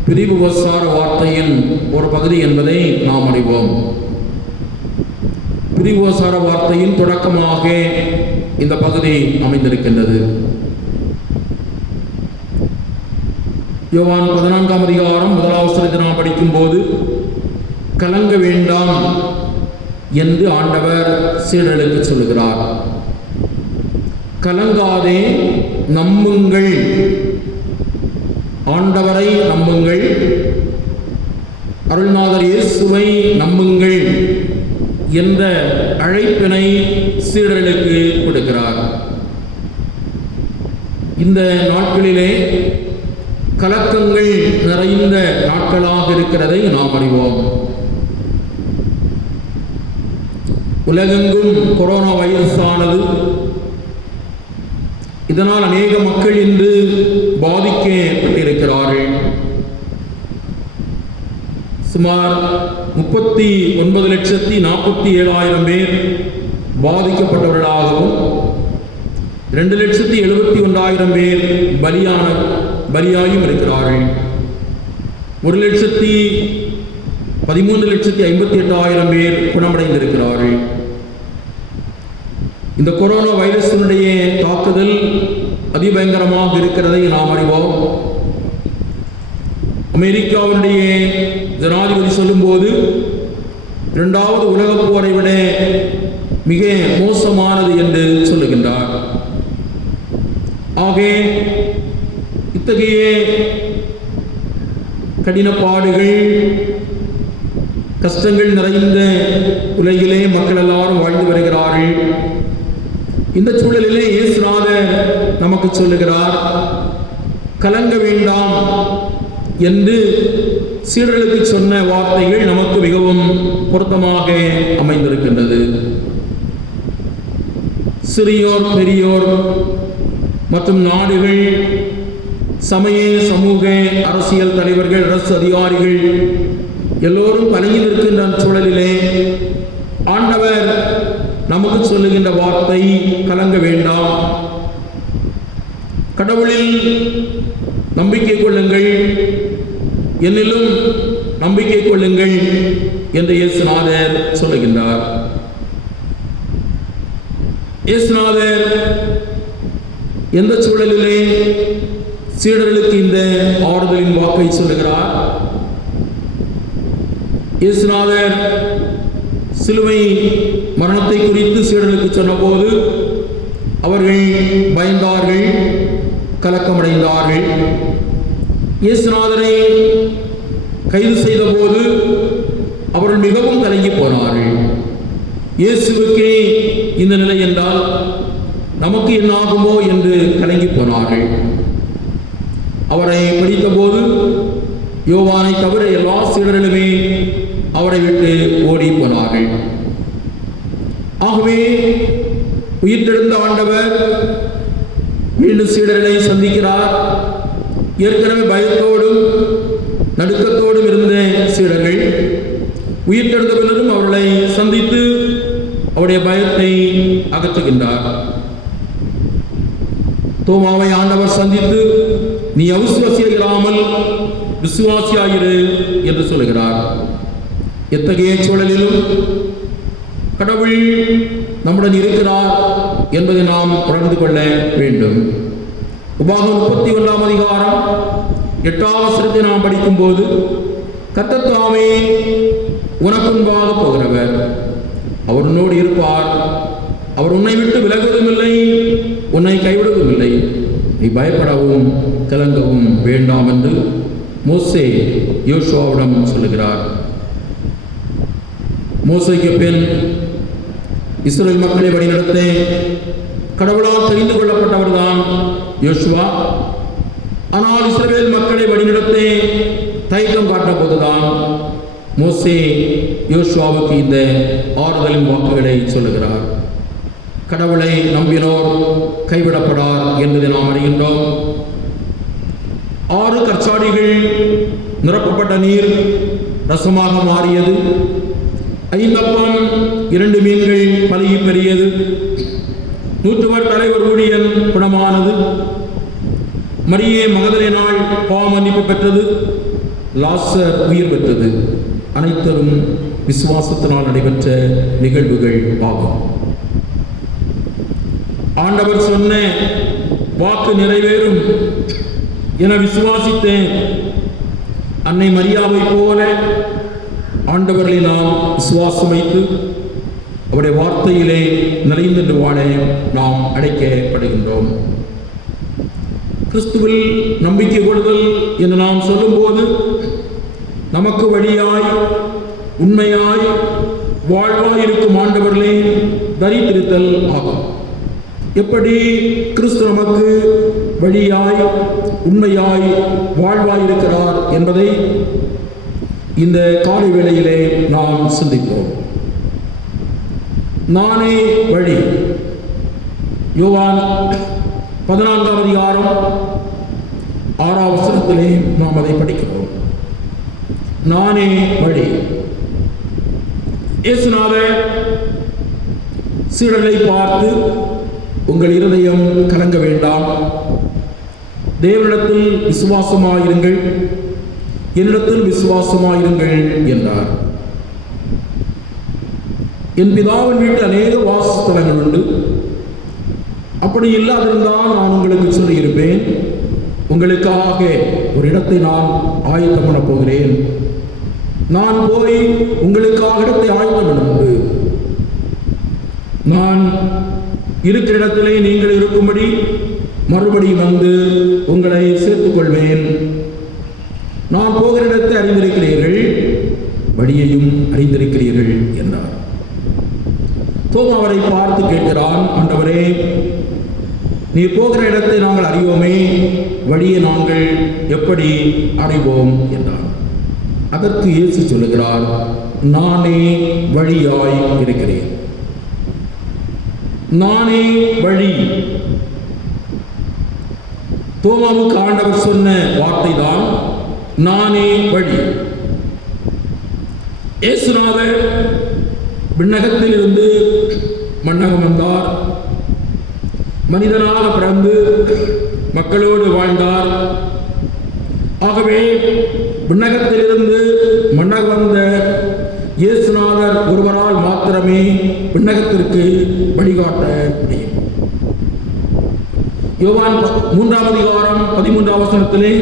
பிரிவுபசார வார்த்தையின் ஒரு பகுதி என்பதை நாம் அறிவோம். பிரிவுபசார வார்த்தையின் தொடக்கமாக இந்த பகுதி அமைந்திருக்கின்றது. யோவான் 14ஆம் அதிகாரம் 1வது வசனத்தை நாம் படிக்கும்போது, கலங்க வேண்டாம் என்று ஆண்டவர் சீடர்களுக்கு சொல்லுகிறார். கலங்காதே, நம்புங்கள். ஆண்டவரை நம்புங்கள், அருள்நாதர் இயேசுவை நம்புங்கள் என்ற அழைப்பினை சீடர்களுக்கு கொடுக்கிறார். இந்த நாட்களிலே கலக்கங்கள் நிறைந்த நாட்களாக இருக்கிறதை நாம் அறிவோம். உலகெங்கும் கொரோனா வைரஸானது, இதனால் அநேக மக்கள் இன்று பாதிக்கப்பட்டிருக்கிறார்கள். சுமார் 39,47,000 பேர் பாதிக்கப்பட்டவர்களாகவும் 2,71,000 பேர் பலியாயும் இருக்கிறார்கள். 1,13,58,000 பேர் குணமடைந்திருக்கிறார்கள். இந்த கொரோனா வைரஸினுடைய தாக்குதல் அதிபயங்கரமாக இருக்கிறதை நாம் அறிவோம். அமெரிக்காவுடைய ஜனாதிபதி சொல்லும்போது 2வது உலகப் போரை விட மிக மோசமானது என்று சொல்லுகின்றார். ஆக இத்தகைய கடினப்பாடுகள், கஷ்டங்கள் நிறைந்த உலகிலே மக்கள் எல்லாரும் வாழ்ந்து வருகிறார்கள். இந்த சூழலிலே இயேசுநாதர் நமக்கு சொல்லுகிறார், கலங்க வேண்டாம் என்று சீடர்களுக்கு சொன்ன வார்த்தைகள் நமக்கு மிகவும் பொருத்தமாக அமைந்திருக்கின்றது. சிறியோர், பெரியோர் மற்றும் நாடுகள், சமய, சமூக, அரசியல் தலைவர்கள், அரசு அதிகாரிகள் எல்லோரும் பணியில் இருக்கின்ற சூழலிலே ஆண்டவர் நமக்கு சொல்லுகின்ற வார்த்தை, கலங்க வேண்டாம், கடவுளில் நம்பிக்கை கொள்ளுங்கள், என்னிலும் நம்பிக்கை கொள்ளுங்கள் என்று இயேசுநாதர் சொல்லுகின்றார். இயேசுநாதர் எந்த சூழலிலே சீடர்களுக்கு இந்த ஆறுதலின் வாக்கை சொல்லுகிறார்? இயேசுநாதர் சிலுவை மரணத்தை குறித்து சீடர்களுக்கு சொன்னபோது அவர்கள் பயந்தார்கள், கலக்கமடைந்தார்கள். இயேசுநாதரை கைது செய்த போது அவர்கள் மிகவும் கலங்கி போனார்கள். இயேசுவுக்கே இந்த நிலை என்றால் நமக்கு என்ன ஆகுமோ என்று கலங்கி போனார்கள். அவரை பிடித்த போது யோவானை தவிர எல்லா சீடர்களுமே அவரை விட்டு ஓடி போனார்கள். ஆகவே உயிர்த்தெழுந்த ஆண்டவர் மீண்டும் சீடர்களை சந்திக்கிறார். ஏற்கனவே பயத்தோடும் நடுக்கத்தோடும் இருந்த சீடர்கள் உயிர்த்தெழுந்த பின்னரும் அவர்களை சந்தித்து அவருடைய பயத்தை அகற்றுகின்றார். தோமாவை ஆண்டவர் சந்தித்து, நீ அவிசுவாசியாயிராமல் விசுவாசியாயிரு என்று சொல்லுகிறார். எத்தகைய சூழலிலும் கடவுள் நம்முடன் இருக்கிறார் என்பதை நாம் உணர்ந்து கொள்ள வேண்டும். உபாகம் 31ஆம் அதிகாரம் 8ஆம் வசனத்தை நாம் படிக்கும் போது, கர்த்தர் தாமே உனக்கு முன்பாக போகிறவர், அவர் உன்னோடு இருப்பார், அவர் உன்னை விட்டு விலகுவதும் இல்லை, உன்னை கைவிடுவதும் இல்லை, நீ பயப்படவும் கலங்கவும் வேண்டாம் என்று மோசே யோசுவாவிடம் சொல்லுகிறார். மோசேக்கு பின் இஸ்ரவேல் மக்களை வழிநடத்த கடவுளால் தெரிந்து கொள்ளப்பட்டவர்தான் யோசுவா. ஆனால் இஸ்ரவேல் மக்களை வழிநடத்த தயக்கம் காட்ட போதுதான் மோசே யோசுவாவுக்கு இந்த ஆறுதலின் வாக்குகளை சொல்லுகிறார். கடவுளை நம்பினோர் கைவிடப்படார் என்பதை நாம் அறிகின்றோம். 6 கற்சாடிகள் நிரப்பப்பட்ட நீர் ரசமாக மாறியது. 5 அப்பம் 2 மீன்கள் பலகி பெரியது. 100 தலைவர் ஊழியன் குணமானது. மரியே மகதலேனாள் பாவ மன்னிப்பு பெற்றது. லாசர் உயிர் பெற்றது. அனைத்தரும் விசுவாசத்தினால் நடைபெற்ற நிகழ்வுகள் ஆகும். ஆண்டவர் சொன்ன வாக்கு நிறைவேறும் என விசுவாசித்தேன். அன்னை மரியாவை போல ஆண்டவர்களை நாம் விசுவாசம் வைத்து அவருடைய வார்த்தையிலே நிறைந்து வாழ நாம் அழைக்கப்படுகின்றோம். கிறிஸ்துவில் நம்பிக்கை கொள்ளுதல் என்று நாம் சொல்லும்போது நமக்கு வழியாய் உண்மையாய் வாழ்வாய் இருக்கும் ஆண்டவர்களே தரித்திருத்தல் ஆகும். எப்படி கிறிஸ்து நமக்கு வழியாய் உண்மையாய் வாழ்வாய் இருக்கிறார் என்பதை இந்த காலை வேளையிலே நாம் சிந்திப்போம். நானே வழி. யோவான் 14ஆம் அதிகாரம் 6ஆம் வசனத்திலே நாம் அதை படிக்கிறோம். நானே வழி. இயேசுநாதர் சீடர்களை பார்த்து, உங்கள் இருதயம் கலங்க வேண்டாம், தேவனிடத்தில் விசுவாசமாயிருங்கள், என்னிடத்தில் விசுவாசமாயிருங்கள் என்றார். என் பிதாவின் வீட்டு அநேக வாசஸ்தலங்கள் உண்டு. அப்படி இல்லாதிருந்தால் நான் உங்களுக்கு சொல்லியிருப்பேன், உங்களுக்காக ஒரு இடத்தை நான் ஆயத்தம் பண்ண போகிறேன். நான் போய் உங்களுக்காக இடத்தை ஆயத்தம் பண்ணும்போது நான் இருக்கிற இடத்திலே நீங்கள் இருக்கும்படி மறுபடியும் வந்து உங்களை சேர்த்துக் கொள்வேன். நான் போகிற இடத்தை அறிந்திருக்கிறீர்கள், வழியையும் அறிந்திருக்கிறீர்கள் என்றார். தோமா அவரை பார்த்து கேட்கிறான், ஆண்டவரே, நீ போகிற இடத்தை நாங்கள் அறியோமே, வழியை நாங்கள் எப்படி அறிவோம் என்றார். அதற்கு இயேசு சொல்லுகிறார், நானே வழியாய் இருக்கிறேன். நானே வழி. தோமாவுக்கு ஆண்டவர் சொன்ன வார்த்தை தான் நானே வழி. இயேசுநாதர் விண்ணகத்தில் இருந்து மண்ணகம் வந்தார். மனிதனாக பிறந்து மக்களோடு வாழ்ந்தார். ஆகவே விண்ணகத்திலிருந்து மண்ணகம் வந்த இயேசுநாதர் ஒருவரால் மாத்திரமே விண்ணகத்திற்கு வழிகாட்ட முடியும். யோவான் 3ஆம் அதிகாரம் 13ஆம் வசனத்திலே,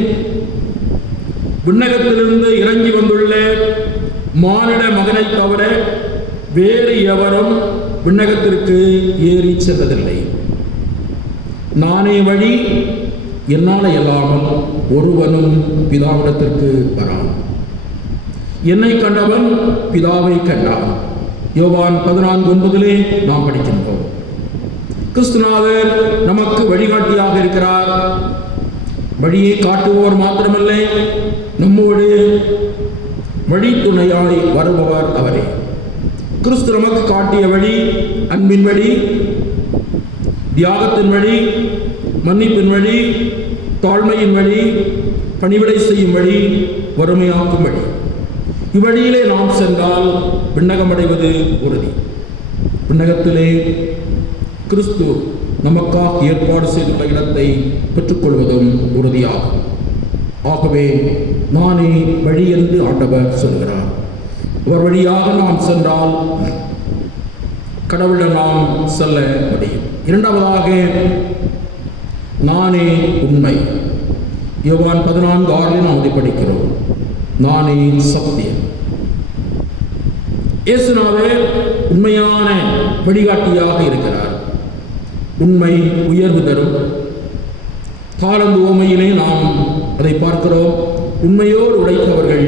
விண்ணகத்திலிருந்து இறங்கி வந்துள்ள மானிட மகனை தவிர வேறு எவரும் விண்ணகத்திற்கு ஏறி சென்றதில்லை. நானே வழி, என்னால் இல்லாமல் ஒருவனும் பிதாவிடத்திற்கு வரான். என்னை கண்டவன் பிதாவை கண்டான். யோவான் 14:9 நாம் படிக்கின்றோம். கிறிஸ்துநாதர் நமக்கு வழிகாட்டியாக இருக்கிறார். வழியை காட்டுபவர் மாத்திரமல்ல, நம்மோடு வழி துணையாய் வருபவர் அவரே. கிறிஸ்து நமக்கு காட்டிய வழி அன்பின் வழி, தியாகத்தின் வழி, மன்னிப்பின் வழி, தாழ்மையின் வழி, பணிவிடை செய்யும் வழி, வறுமையாக்கும் வழி. இவ்வழியிலே நாம் சென்றால் விண்ணகம் அடைவது உறுதி. விண்ணகத்திலே கிறிஸ்து நமக்காக ஏற்பாடு செய்துள்ள இடத்தை பெற்றுக்கொள்வதும் உறுதியாகும். ஆகவே நானே வழி என்று ஆண்டவர் சொல்கிறார். அவர் வழியாக நாம் சென்றால் கடவுளிடம் நாம் செல்ல முடியும். இரண்டாவதாக, நானே உண்மை. யோவான் 14:6 நாம் அதை படிக்கிறோம். நானே சத்தியம். இயேசுநாதர் உண்மையான வழிகாட்டியாக இருக்கிறார். உண்மை உயர்வு தரும். காலந்து உவமையிலே நாம் அதை பார்க்கிறோம். உண்மையோடு உழைத்தவர்கள்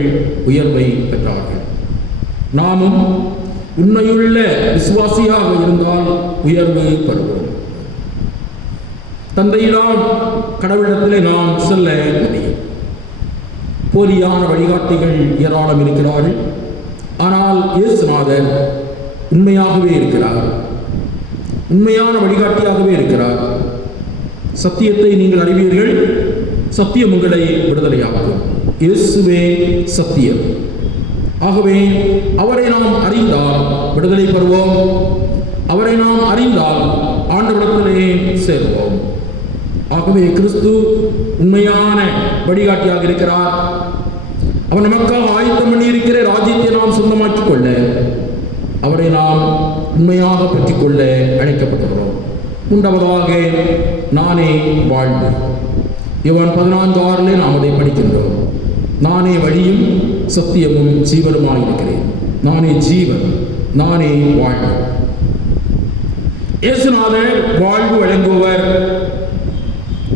உயர்வை பெற்றார்கள். நாமும் உண்மையுள்ள விசுவாசியாக இருந்தால் உயர்வு பெறுவோம். தந்தையிடம் கடவுளிடத்திலே நாம் செல்ல முடியும். போலியான வழிகாட்டிகள் ஏராளம் இருக்கிறார்கள். ஆனால் இயேசுநாதர் உண்மையாகவே இருக்கிறார். உண்மையான வழிகாட்டியாகவே இருக்கிறார். சத்தியத்தை நீங்கள் அறிவீர்கள், சத்தியம் உங்களை விடுதலையாக்கும். இயேசுவே சத்தியம். ஆகவே அவரை நாம் அறிந்தால் விடுதலை பெறுவோம். அவரை நாம் அறிந்தால் ஆண்டவரிடத்திலே சேர்வோம். ஆகவே கிறிஸ்து உண்மையான வழிகாட்டியாக இருக்கிறார். அவர் நமக்காக ஆயத்தம் பண்ணி இருக்கிற ராஜ்யத்தை நாம் சொந்தமாக்கிக் கொள்ள, அவரை நாம் உண்மையாக பெற்றுக்கொள்ள அழைக்கப்பட்டுள்ளோம். மூன்றாவதாக, நானே வாழ்வு. யோவான் 14:6 நாம் அதை படிக்கின்றோம். நானே வழியும் சத்தியமும் ஜீவனுமாயிருக்கிறேன். நானே ஜீவன், நானே வாழ்வு. இயேசுநாதர் வாழ்வு வழங்குவர்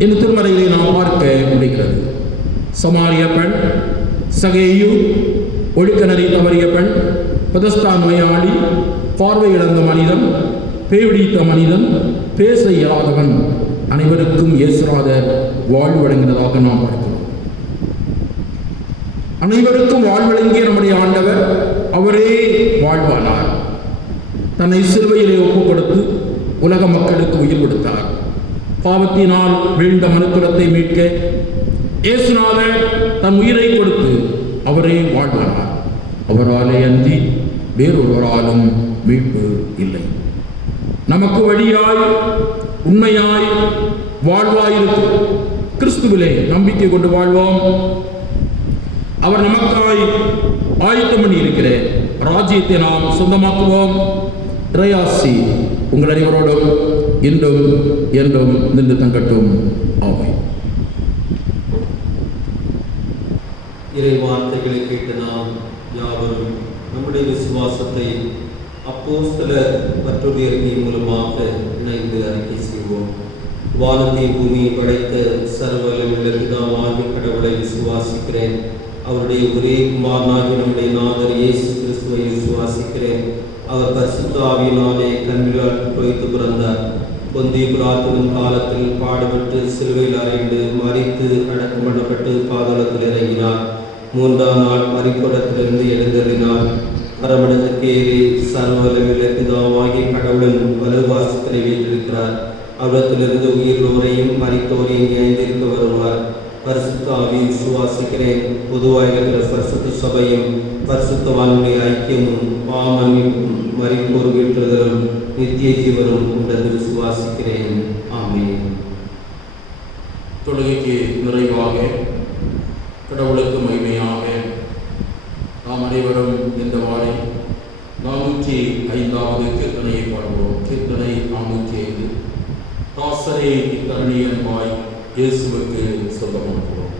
என்று திருமறையிலே நாம் பார்க்க முடிகிறது. சமாரிய பெண், சகேயு, ஒழுக்கநெறி தவறிய பெண், பெதஸ்தா நோயாளி, பார்வை இழந்த மனிதன், பேய்பிடித்த மனிதன், பேச இயலாதவன், அனைவருக்கும் இயேசுநாதர் வாழ்வு வழங்கினதாக நாம் பார்க்கிறோம். அனைவருக்கும் வாழ்வழங்கிய நம்முடைய ஆண்டவர் அவரே வாழ்வானார். தன்னை சிலுவையிலே ஒப்புக் கொடுத்து உலக மக்களுக்கு உயிர் கொடுத்தார். பாவத்தினால் வீழ்ந்த மனுக்குலத்தை மீட்க இயேசுநாதர் தன் உயிரை கொடுத்து அவரே வாழ்வானார். அவராலே அன்றி வேறொருவராலும் மீட்பு இல்லை. நமக்கு வழியாய் உண்மையாய் வாழ்வாயிருக்கும் கிறிஸ்துவிலே நம்பிக்கை கொண்டு வாழ்வோம். அவர் நமக்காய் ஆயத்தம் பண்ணி இருக்கிற ராஜ்யத்தை நாம் சொந்தமாக்குவோம். இறையாசி உங்கள் அனைவரோடும் இன்றும் என்றும் நின்று தங்கட்டும். ஆமென். இறை வார்த்தைகளை கேட்டு நாம் யாவரும் நம்முடைய விசுவாசத்தை அப்போஸ்தலர் பற்றுறுதியின் மூலமாக இணைந்து அறிக்கை செய்வோம். வானத்தை பூமியை படைத்த சர்வவல்லமையுள்ள பிதாவாகிய கடவுளை விசுவாசிக்கிறேன். அவருடைய ஒரே குமாரனாகிய நம்முடைய நாதர் இயேசு கிறிஸ்துவை விசுவாசிக்கிறேன். அவர் பரிசுத்த ஆவியினாலே கன்னியால் வைத்து பிறந்தார். பொந்திய பிலாத்துவின் காலத்தில் பாடுபட்டு சிலுவையில் அறைந்து மரித்து அடக்கம் பண்ணப்பட்டு பாதாளத்தில் இறங்கினார். 3ஆம் நாள் மரித்தோரிலிருந்து எழுந்தருளினார். பரமண்டலத்துக்கு ஏறி சர்வவல்லமையுள்ள பிதாவாகிய கடவுளின் வலதுபார்சத்திலே வீற்றிருக்கிறார். அவரிடத்திலிருந்து உயிரோரையும் மரித்தோரையும் இணைந்திருக்க வருவார். பரிசுத்த ஆவியை விசுவாசிக்கிறேன். பொதுவாக இருக்கிற பரிசுத்த சபையும் பரிசுத்தவான்களுடைய ஐக்கியமும் பாவமன்னிப்பும் மரித்தோர் வீற்றுதலும் நித்திய ஜீவனும் உண்டென்று விசுவாசிக்கிறேன். ஆமென். தொழுகைக்கு நிறைவாக கடவுளுக்கு மகிமையாக நாம் அனைவரும் இந்த வாழை 405வது கீர்த்தனையை பாடுவோம். கீர்த்தனை 405. தாசரே இத்தரணியன்பாய் இயேசுவுக்கு சொந்தமாக்குவோம்.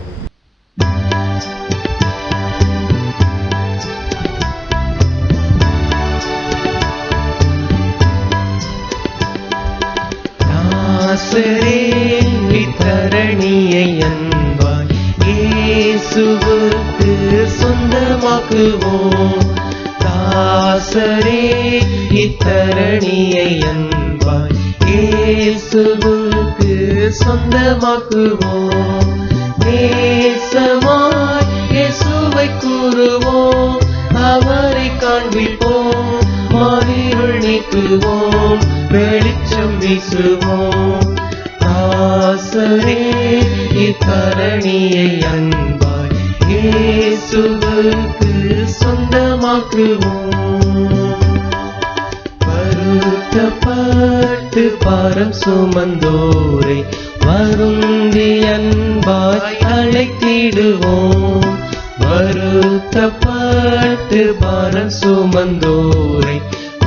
தாசரே இத்தரணியை அன்பாய் இயேசுவுக்கு சொந்தமாக்குவோம். தாசரே இத்தரணியை அன்பாய் இயேசுவுக்கு சொந்தமாக்குவோம். நேசமாய் இயேசுவை கூறுவோம், அவரை காண்பிப்போம், மாறிருள் நீக்குவோம், வெளிச்சம் வீசுவோம். தாசரே இத்தரணியை அன்பாய் இயேசுவுக்கு சொந்தமாக்குவோம். வருத்தப்பட்டு பாரம் சுமந்தோரை வருந்தி அன்பாய் அழைத்திடுவோம். வருத்தப்பட்டு பாரம் சுமந்தோரை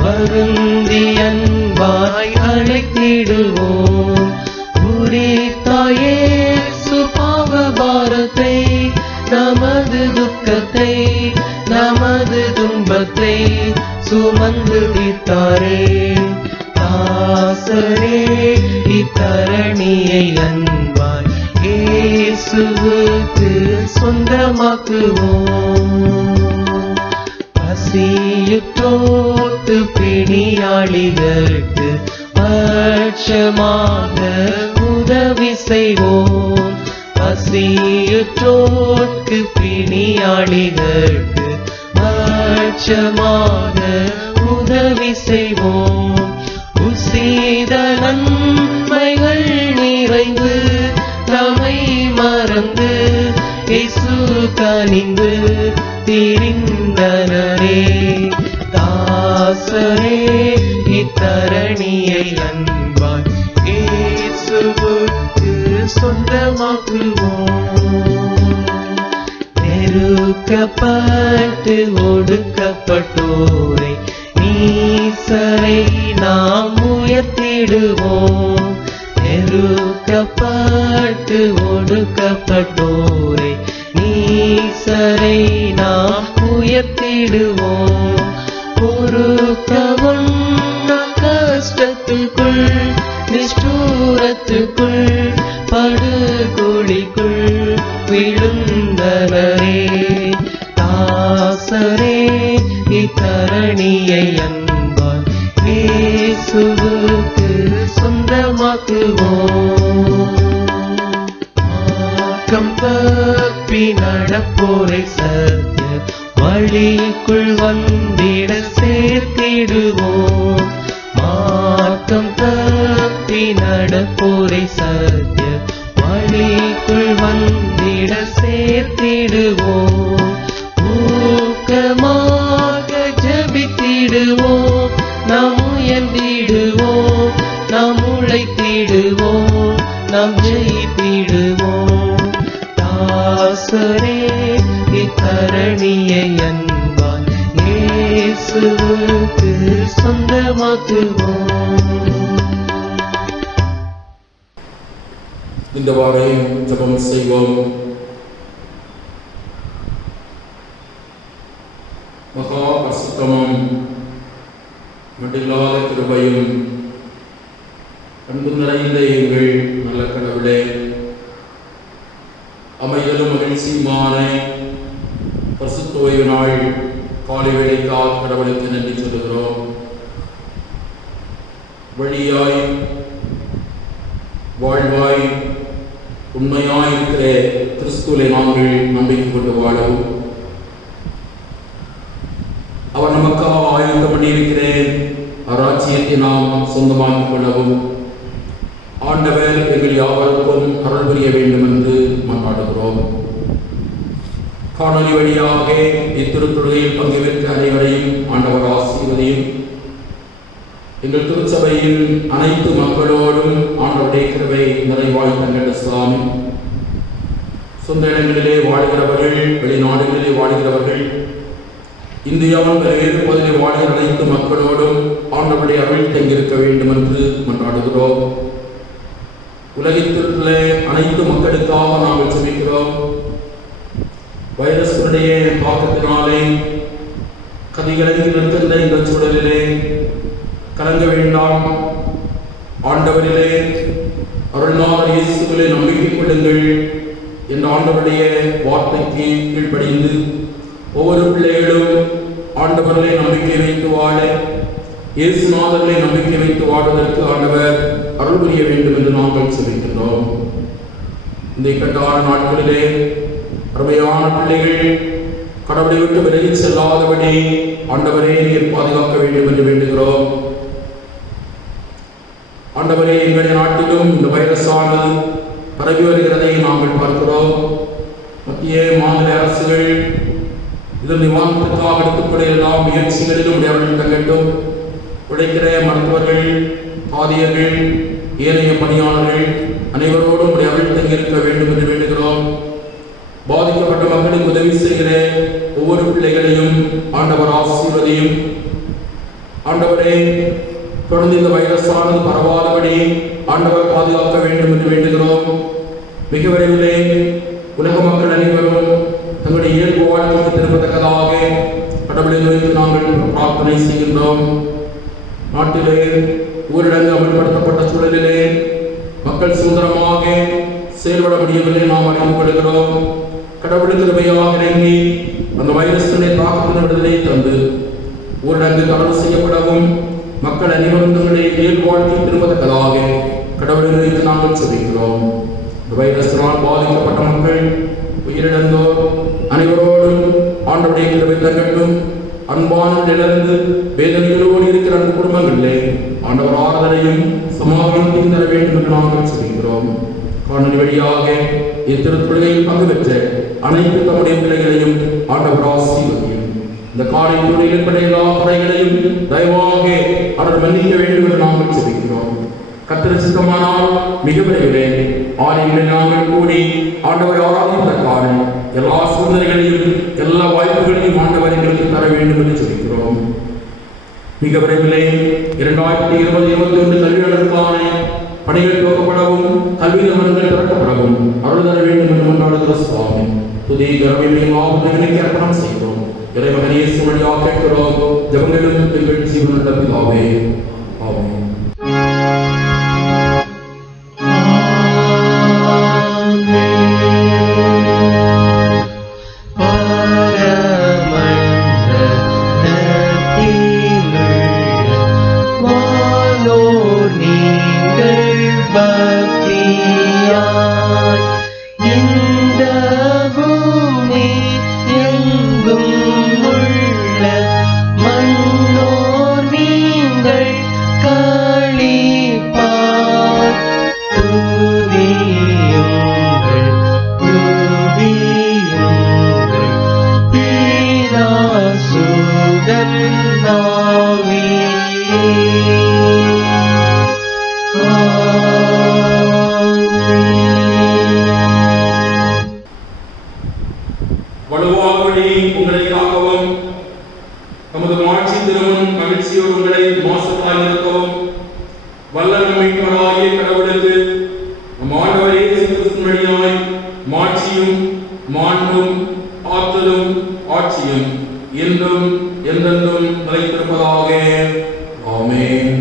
வருந்தி அன்பாய் அழைத்திடுவோம். குறித்தாயே சுபாவ பாரத்தை, நமது துக்கத்தை, நமது துன்பத்தை சுமந்து தீர்த்தாரே. தாசரே இத்தரணியை அன்பாய் இயேசுவுக்கு சொந்தமாக்குவோம். பசியுற்றோர்க்கு பிணியாளிகளுக்கு பட்சமாக உதவி செய்வோம். பசியுற்றோர்க்கு பிணியாளிகளுக்கு பட்சமாக உதவி செய்வோம். உசீத நன்மைகள் நிறைந்து தமை மறந்து இயேசு கனிந்து திரிந்தனரே. தாசரே இத்தரணியை அன்பாய் இயேசுவுக்கு சொந்தமாக்குவோம். நெருக்கப்பட்டு ஒடுக்கப்பட்டோரை நீசரை நாம் உயர்த்திடுவோம். நெருக்கப்பட்டு ஒடுக்கப்பட்டோரை நீசரை நாம் உயர்த்திடுவோம். பொறுக்கவொண்ண கஷ்டத்துக்குள் நிஷ்டூரத்துக்குள் படுகொழிக்குள் விழுந்த தப்பி நடப்போரை சத்திய வழிக்குள் வந்திட சேர்த்திடுவோம். மார்க்கம் தப்பி நடப்போரை சத்திய வழிக்குள் வந்திட சேர்த்திடுவோம். ஊக்கமாக ஜெபித்திடுவோம், நாம் உயர்ந்திடுவோம், நாம் உழைத்திடுவோம், நாம் ஜெயித்திடுவோம். தாசரே இத்தரணியை அன்பால் இயேசுவுக்கு சொந்தமாக்குவோம். இந்த வாரம் ஜெபம் செய்வோம். மகா பரிசுத்தமும் மட்டில்லாத கிருபையும் அன்பு நிறைந்த எங்கள் நல்ல கடவுளே, அமைதலும் மகிழ்ச்சியுமான பரிசுத்த ஓய்வு நாள் காலை வேளைக்காக கடவுளுக்கு நன்றி சொல்லுகிறோம். வழியாய் வாழ்வாய் உண்மையாய் இருக்கிற கிறிஸ்துவை நாங்கள் நம்பிக்கை கொண்டு வாழவும், அவர் நமக்காக ஆயுதம் பண்ணியிருக்கிற அராட்சியத்தை நாம் சொந்தமாக்கிக் கொள்ளவும் ஆண்டவர் எங்கள் யாவருக்கும் அருள் புரிய வேண்டும் என்று மன்றாடுகிறோம். காணொலி வழியாக இத்திருத்தொழுகையில் பங்கு பெற்ற அனைவரையும் ஆண்டவர் ஆசீர்வதியும். எங்கள் திருச்சபையின் அனைத்து மக்களோடும் ஆண்டவருடைய கிருபை நிறைவாய் தங்கட்ட சுவாமி. சொந்த இடங்களிலே வாழ்கிறவர்கள், வெளிநாடுகளிலே வாழ்கிறவர்கள், இந்தியாவின் பல்வேறு பகுதியில் வாழ்கிற அனைத்து மக்களோடும் ஆண்டவருடைய அருள் தங்கியிருக்க வேண்டும் என்று மன்றாடுகிறோம். உலகத்திலுள்ள அனைத்து மக்களுக்காக நாங்கள் ஜெபிக்கிறோம். வைரஸுடைய தாக்கத்தினாலே கதிகலங்கி நிற்கின்ற இந்த சூழலிலே கலங்க வேண்டாம். ஆண்டவரிலே அருள்நாதர் இயேசுவிலே நம்பிக்கை கொள்ளுங்கள் என்ற ஆண்டவருடைய வார்த்தைக்கு கீழ்ப்படிந்து ஒவ்வொரு பிள்ளைகளும் ஆண்டவரிலே நம்பிக்கை வைத்து வாழ, இயேசுநாதரிலே நம்பிக்கை வைத்து வாழ்வதற்கு ஆண்டவர் அருள் புரிய வேண்டும் என்று நாங்கள் செபிக்கின்றோம். இந்த இக்கட்டான நாட்களிலே அருமையான பிள்ளைகள் கடவுளை விட்டு விலகி செல்லாதபடி ஆண்டவரே நீர் பாதுகாக்க வேண்டும் என்று வேண்டுகிறோம். ஆண்டவரே, எங்களுடைய நாட்டிலும் இந்த வைரஸானது பரவி வருகிறதை நாங்கள் பார்க்கிறோம். மத்திய மாநில அரசுகள் இதன் நிவாரணத்திற்காக எடுத்துக்கொள்ள எல்லா முயற்சிகளிலும் உடையவர்கள் தங்கட்டும். உழைக்கிற மருத்துவர்கள், ஆதியர்கள், ஏனைய பணியாளர்கள் அனைவரோடும் உடையவர்கள் தங்கியிருக்க வேண்டும் என்று வேண்டுகிறோம். பாதிக்கப்பட்ட மக்களுக்கு உதவி செய்கிற ஒவ்வொரு பிள்ளைகளையும் ஆண்டவர் ஆசீர்வதியும். ஆண்டவரே, தொடர்ந்து இந்த வைரஸானது பரவாதபடி ஆண்டவர் பாதுகாக்க வேண்டும் என்று வேண்டுகிறோம். மிக விரைவிலே உலக மக்கள் அனைவரும் தங்களுடைய இயல்பு வாழ்க்கைக்கு திரும்பத்தக்கதாக கடவுளை நோக்கி நாங்கள் பிரார்த்தனை செய்கின்றோம். நாட்டிலே ஊரடங்கு அமல்படுத்தப்பட்ட சூழலிலே மக்கள் சுதந்திரமாக செயல்பட முடியவில்லை, நாம் அறிந்து கொள்கிறோம். கடவுளுக்கு கிருபையாக இறங்கி அந்த வைரஸினை தாக்கத்தின் விடுதலை தந்து ஊரடங்கு தடை செய்யப்படவும் மக்கள் அனைவரும் தங்களுடைய இயல்பு வாழ்க்கைக்கு திரும்பத்தக்கதாக கடவுளை நோக்கி நாங்கள் செபிக்கிறோம். இந்த வைரஸினால் பாதிக்கப்பட்ட மக்கள், உயிரிழந்தோர் அனைவரோடும் ஆண்டவருடைய கிருபை தங்கட்டும். அன்பானவர்களிலிருந்து வேதனைகளோடு இருக்கிற அந்த குடும்பங்களிலே ஆண்டவர் ஆறுதலையும் சமாதானத்தையும் தர வேண்டும் என்று நாங்கள் சொல்கிறோம். காணொலி வழியாக இத்திருத்தொழுகையில் பங்கு பெற்ற அனைத்து தம்முடைய பிள்ளைகளையும் ஆண்டவர் ஆசீர்வதியும். இந்த காலை தொழில் ஏற்பட்ட எல்லா குறைகளையும் தயவாக அவர் மன்னிக்க வேண்டும் என்று நாங்கள் சொல்கிறோம். கர்த்தர் சித்தமானால் மிக விரைவிலே ஆலயங்களில் நாங்கள் கூடி ஆண்டவரை ஆராதிப்பதற்கான எல்லா சூழ்நிலைகளையும் எல்லா வாய்ப்புகளையும் ஆண்டவர் எங்களுக்கு தர வேண்டும் என்று சொல்கிறோம். மிக விரைவிலே 2020-21 கல்வியாளருக்கான பணிகள் துவக்கப்படவும் கல்வி நிறுவனங்கள் திறக்கப்படவும் அருள் தர வேண்டும் என்று கொண்டாடுகிற சுவாமி. புதிய கர்வியையும் ஆபத்துகளுக்கு அர்ப்பணம் செய்கிறோம். இறைமகன் இயேசு வழியாக கேட்கிறோம். ஜெபங்களும் எங்கள் ஜீவனுள்ள பிதாவே, ஆமென். இந்த வலுவாகும்படி உங்களை காக்கவும், தமது மாட்சி திருமுன் மகிழ்ச்சியோடு உங்களை மோசத்தால் இருக்கவும் வல்ல மீட்பராகிய கடவுளுக்கு நம் ஆண்டவர் இயேசு கிறிஸ்து வழியாய் மாட்சியும் மாண்பும் ஆற்றலும் ஆட்சியும் என்றும் என்றென்றும் நிலைத்திருப்பதாக. ஆமென்.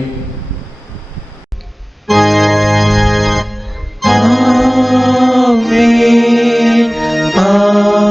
ஆமென்.